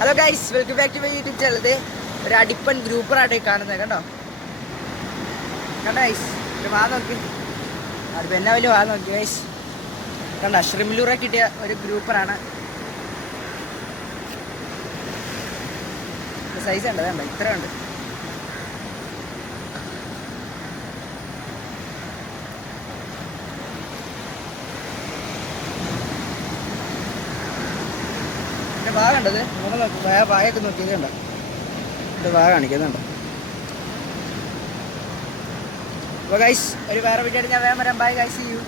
Hello guys, welcome back to my YouTube channel. ഒരു അടിപ്പൻ ഗ്രൂപ്പറായിട്ട് കാണുന്നത് കണ്ടോ ഗൈസ്. ഒരു വാ നോക്കി, അത് പിന്നെ വലിയ വാ നോക്കി ഗൈസ്. കണ്ടോ, ഷ്രിംലൂറെ കിട്ടിയ ഒരു ഗ്രൂപ്പറാണ്. സൈസ് ഉണ്ട്, വേണ്ട ഇത്ര ഉണ്ട്. വാ കണ്ടത് മുഖം നോക്കി, വായൊക്കെ നോക്കിയതുണ്ടോ, ഇത് വാ കാണിക്കുന്നുണ്ടോ. അപ്പോൾ ഗൈസ്, ഒരു വേറെ വീഡിയോ ഞാൻ വേഗം വരാം. Bye guys, see U.